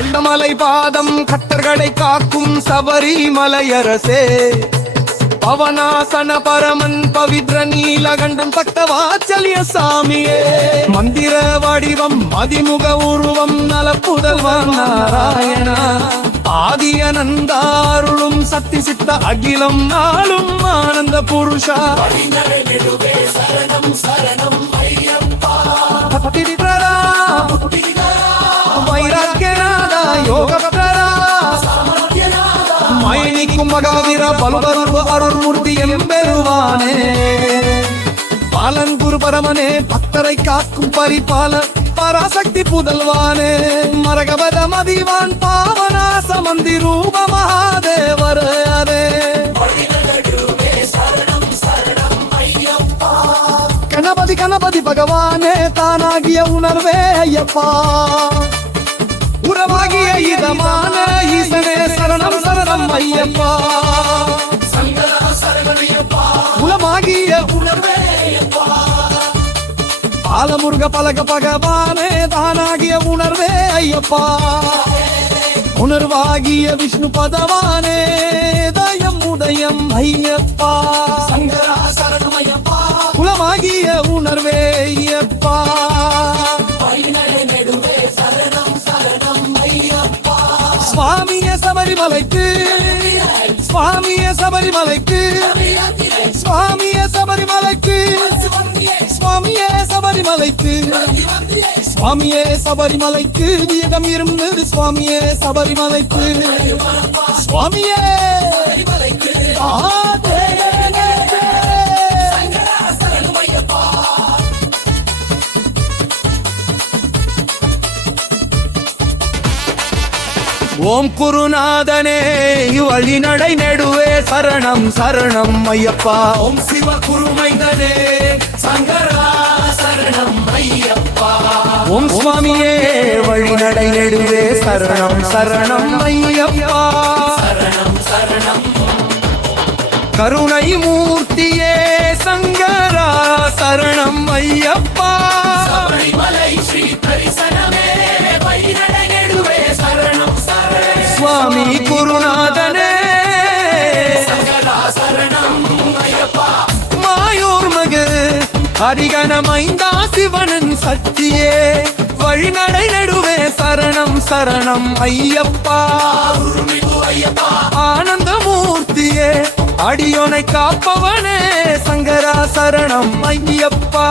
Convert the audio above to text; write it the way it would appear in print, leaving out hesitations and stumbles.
கள்ளமலை பாதம் கட்டர்களை காக்கும் சபரிமலையரசே பவனாசன பரமன் பவித்ர நீலகண்டன் பக்தவாச்சலிய சாமியே மந்திர வடிவம் அதிமுக உருவம் நலப்புதல்வன் நாராயணா ஆதியனந்தாருளும் சக்தி சித்த அகிலம் நாளும் ஆனந்த புருஷா வைராக்கியநாதா யோகபக்தரா மயனிக்கும் மகாவீர பலுபருவ அருள்மூர்த்தி எம்பெருவானே பாலன் குரு பரமனே பக்தரை காக்கும் பரிபால பராசக்தி புதல்வானே மரகபத மதிவான் பாவனாச மந்தி ரூப மகாதேவரே கணபதி கணபதி பகவானே தானாகிய உணர்வே ஐயப்பா உறவாகிய இதமான ஈசனே சரணம் சரணம் ஐயப்பா உலமாகிய உணர்வே பாலமுருக பலக பகவானே தானாகிய உணர்வே ஐயப்பா உணர்வாகிய விஷ்ணு பதவானே தயம் உதயம் ஐயப்பா சங்கரா சரணம் ஐயப்பா குலமாகிய உணர்வே ஐயப்பா சுவாமியே சபரிமலைக்கு சுவாமியே சபரிமலைக்கு சுவாமியே சபரிமலைக்கு சுவாமியே சபரிமலைக்கு சுவாமியே சபரிமலைக்கு வீதம் இருந்தது சுவாமியே சபரிமலைக்கு சுவாமியே ஓம் குருநாதனே வழி நடை நெடுவே சரணம் சரணம் ஐயப்பா ஓம் சிவ குருமைதனே சங்கரா சரணம் ஐயப்பா ஓம் சுவாமியே வழி நடை நெடுவே சரணம் சரணம் ஐயப்பா சரணம் சரணம் கருணை மூர்த்தியே சங்கரா சரணம் ஐயப்பா சபரிமலை ஸ்ரீ தரிசனமே வழி நடை நெடுவே சரணம் சுவாமி குருநாதனே மாயூர் மகு ஹரிகணமைந்தா சிவனன் சக்தியே வழிநடை நடுவே சரணம் சரணம் ஐயப்பா ஆனந்த மூர்த்தியே அடியோனை காப்பவனே சங்கரா சரணம் ஐயப்பா